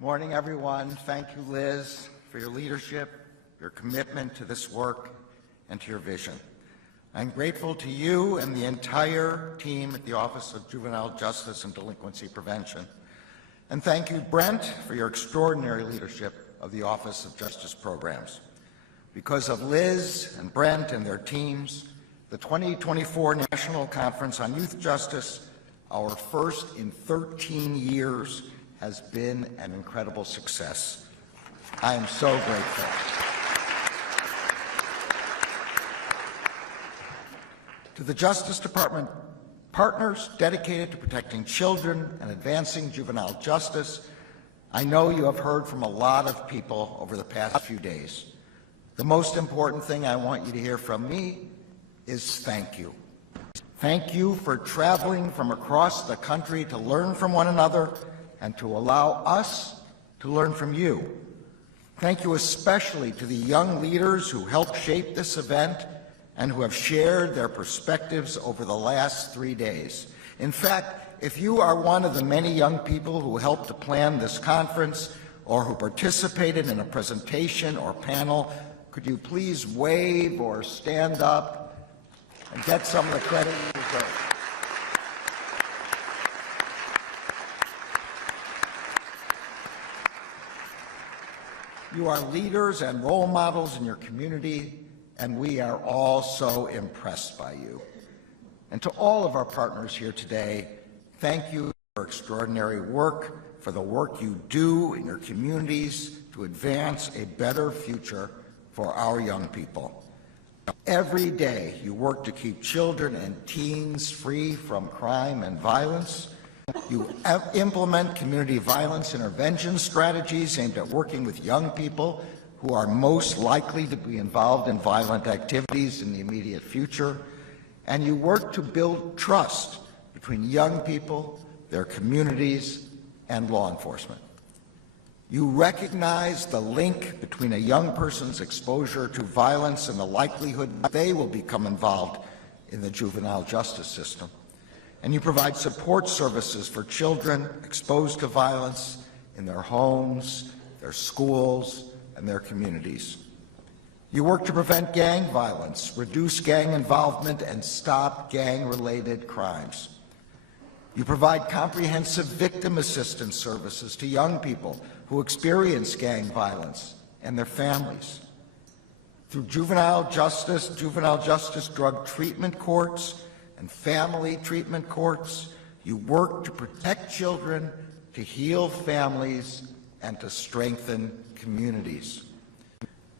Morning, everyone. Thank you, Liz, for your leadership, your commitment to this work, and to your vision. I'm grateful to you and the entire team at the Office of Juvenile Justice and Delinquency Prevention. And thank you, Brent, for your extraordinary leadership of the Office of Justice Programs. Because of Liz and Brent and their teams, the 2024 National Conference on Youth Justice, our first in 13 years, has been an incredible success. I am so grateful. To the Justice Department partners dedicated to protecting children and advancing juvenile justice, I know you have heard from a lot of people over the past few days. The most important thing I want you to hear from me is thank you. Thank you for traveling from across the country to learn from one another and to allow us to learn from you. Thank you especially to the young leaders who helped shape this event and who have shared their perspectives over the last 3 days. In fact, if you are one of the many young people who helped to plan this conference or who participated in a presentation or panel, could you please wave or stand up and get some of the credit you deserve? You are leaders and role models in your community, and we are all so impressed by you. And to all of our partners here today, thank you for extraordinary work, for the work you do in your communities to advance a better future for our young people. Every day you work to keep children and teens free from crime and violence. You implement community violence intervention strategies aimed at working with young people who are most likely to be involved in violent activities in the immediate future. And you work to build trust between young people, their communities, and law enforcement. You recognize the link between a young person's exposure to violence and the likelihood that they will become involved in the juvenile justice system. And you provide support services for children exposed to violence in their homes, their schools, and their communities. You work to prevent gang violence, reduce gang involvement, and stop gang-related crimes. You provide comprehensive victim assistance services to young people who experience gang violence and their families. Through juvenile justice drug treatment courts, and family treatment courts, you work to protect children, to heal families, and to strengthen communities.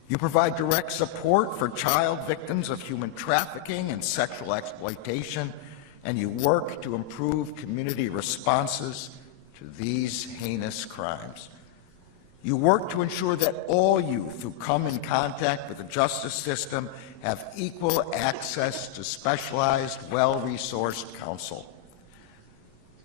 You provide direct support for child victims of human trafficking and sexual exploitation, and you work to improve community responses to these heinous crimes. You work to ensure that all youth who come in contact with the justice system have equal access to specialized, well-resourced counsel.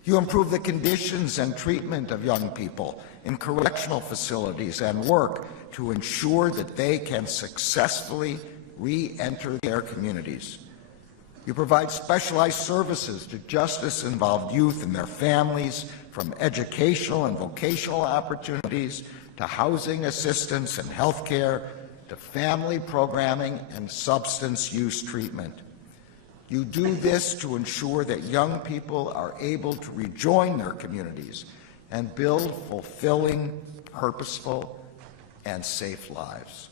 You improve the conditions and treatment of young people in correctional facilities and work to ensure that they can successfully re-enter their communities. You provide specialized services to justice-involved youth and their families, from educational and vocational opportunities to housing assistance and health care, to family programming and substance use treatment. You do this to ensure that young people are able to rejoin their communities and build fulfilling, purposeful, and safe lives.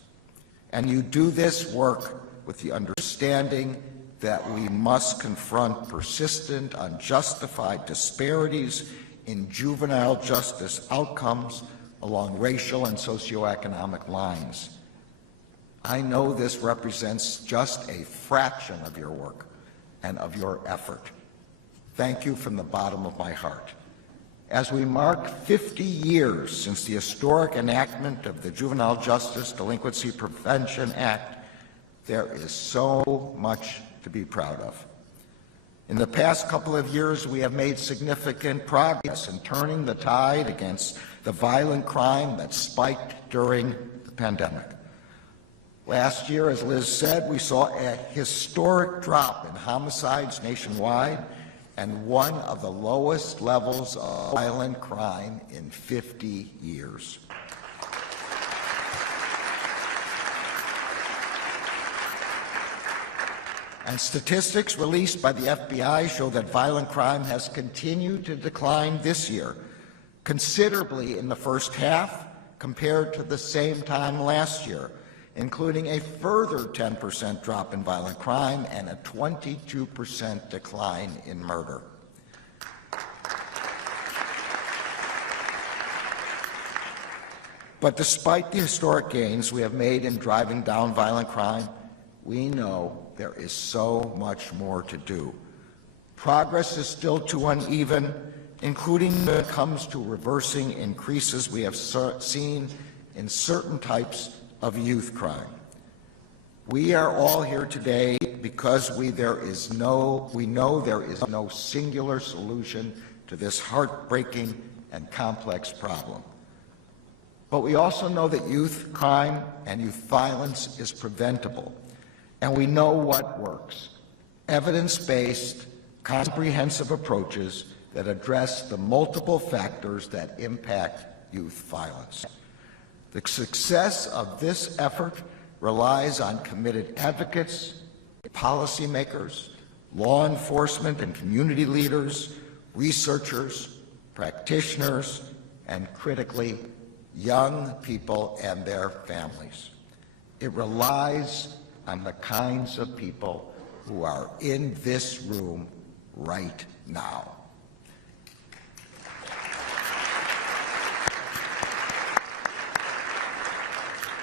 And you do this work with the understanding that we must confront persistent, unjustified disparities in juvenile justice outcomes along racial and socioeconomic lines. I know this represents just a fraction of your work and of your effort. Thank you from the bottom of my heart. As we mark 50 years since the historic enactment of the Juvenile Justice Delinquency Prevention Act, there is so much to be proud of. In the past couple of years, we have made significant progress in turning the tide against the violent crime that spiked during the pandemic. Last year, as Liz said, we saw a historic drop in homicides nationwide, and one of the lowest levels of violent crime in 50 years. And statistics released by the FBI show that violent crime has continued to decline this year, considerably in the first half compared to the same time last year, including a further 10% drop in violent crime and a 22% decline in murder. But despite the historic gains we have made in driving down violent crime, we know there is so much more to do. Progress is still too uneven, including when it comes to reversing increases we have seen in certain types of youth crime. We are all here today because we know there is no singular solution to this heartbreaking and complex problem. But we also know that youth crime and youth violence is preventable, and we know what works: evidence-based, comprehensive approaches that address the multiple factors that impact youth violence. The success of this effort relies on committed advocates, policymakers, law enforcement and community leaders, researchers, practitioners, and critically, young people and their families. It relies on the kinds of people who are in this room right now.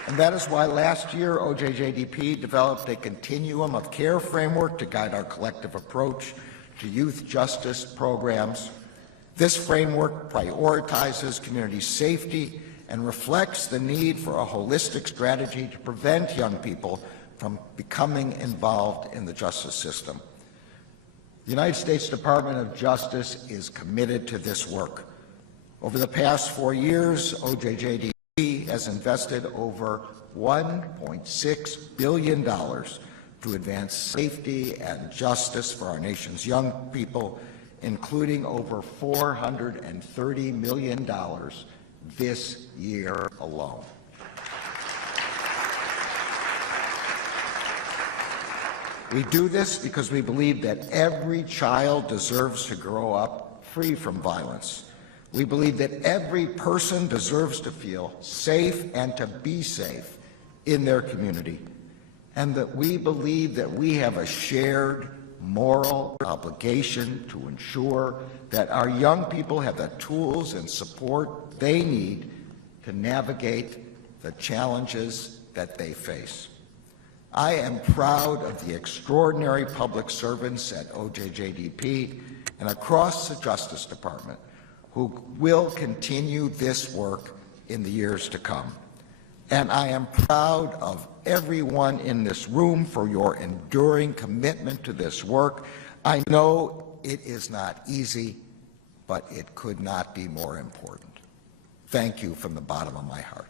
And that is why last year OJJDP developed a continuum of care framework to guide our collective approach to youth justice programs. This framework prioritizes community safety and reflects the need for a holistic strategy to prevent young people from becoming involved in the justice system. The United States Department of Justice is committed to this work. Over the past 4 years, OJJDP has invested over $1.6 billion to advance safety and justice for our nation's young people, including over $430 million this year alone. We do this because we believe that every child deserves to grow up free from violence. We believe that every person deserves to feel safe and to be safe in their community, and that we believe that we have a shared moral obligation to ensure that our young people have the tools and support they need to navigate the challenges that they face. I am proud of the extraordinary public servants at OJJDP and across the Justice Department who will continue this work in the years to come. And I am proud of everyone in this room for your enduring commitment to this work. I know it is not easy, but it could not be more important. Thank you from the bottom of my heart.